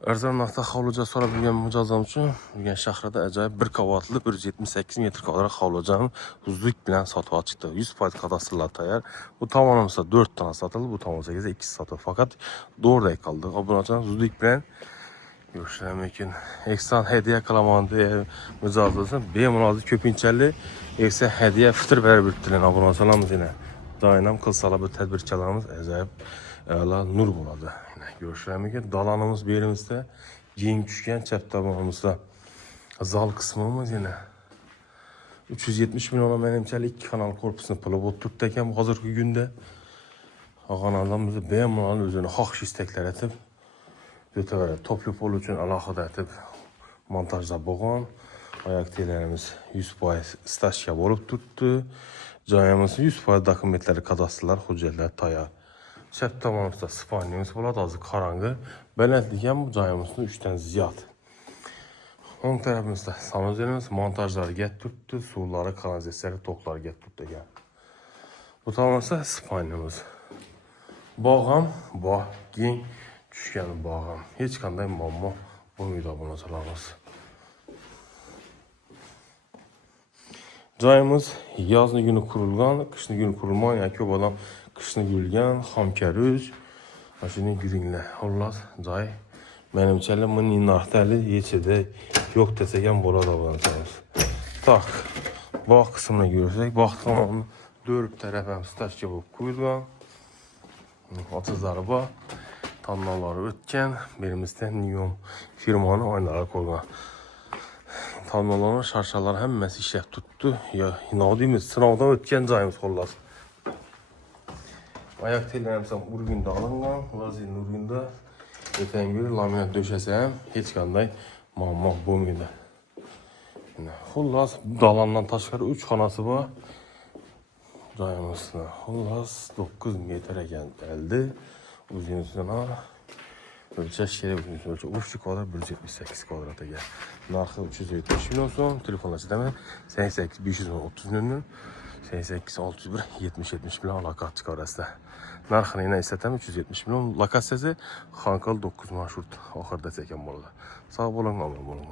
Arzonaqda hovlijoy so'rab yurgan mijozim uchun Urganch shahrida ajoyib 1 qavatli 178 metr kvadrat hovlijoyni zudlik bilan sotib chiqdi. 100% kadastrlar tayyor. Bu tomonimizda 4 tane sotildi, bu tomonimizda 2 sotildi. Faqat 4 qoldi. Obunachilar zudlik bilan görüşler mümkün. Eksan hediye qilaman deya mijoz bo'lsa, bemalol ko'pinchalik eksa hediye fitr berib o'tdilar obunachilarimiz yana. Doim qilsalar bu tadbirchilarimiz ajoyib nur bo'ladi. Görüşler mümkün. Dalanımız bir yerimizde giyin düşken çap tabanımızda zal kısmımız yine 370 milyon menimçeli 2 kanal korpusunu pılıp oturttayken bu hazırki günde kanaldan bizi beğenmeyen özünü haqş istekler etip ötevere toplu pol için alakada etip montajda boğan ayak telerimiz 100% stajya olup tuttu. Cayamız 100% dokumentleri kadastrlar, hücceler, tayar. Çap tabanımızda spanyemiz болады, azı karanğı. Belentliken bu cayımızda 3'ten ziyad. Onun tarafımızda sanozerimiz montajları getirdi, suları, kanalizasları, tokları getirdi. Bu tabanımızda spanyemiz. Bağam, giyin, düşkəni bağam. Hiç kanday mamma bulmuydu abunaçalarımız. Cayımız yazlı günü kurulgan, kışlı günü kurulman, yani köp adam kışını gülgen, hamkerüz, aşını gülünle. Allah cay, menimçəli mının nartəli yeçədə yox desəkən bola da bulacağız. Tak, bağ kısmına görürsək, bağ tamamını dörüb tərəfəm staş gibi koyulgan. Atızları bağ, tannaları ötkən, birimizdən Niyom firmanı oynara koyulgan. Tannaların şarşalar həmməsi işləb tutdu. Ya, inadimiz, sınavdan ötkən cayımız ollar. Ayak tellerimizden Urgün'de alıngan, Lazil'in Urgün'de öten gün laminat döşesem hiç kanday mamma bulmuydu. Xullas dalandan taşkarı 3 xanası var. Cayımızda xullas 9 metre geldi. Uzunluğuna ölçək şerə bütünüzü ölçək. Ufçu kvadrat 178 kvadrata gel. Narxı 370 milyon son. Telefonla çizəmə 88 530 milyon. 88 601 70 milyon lakat çıkarırsa. Narxını yine istətem 370 milyon. Lokasiyası Xankal 9 marşrut axırda çəkən burada. Sağ olun, aman olun.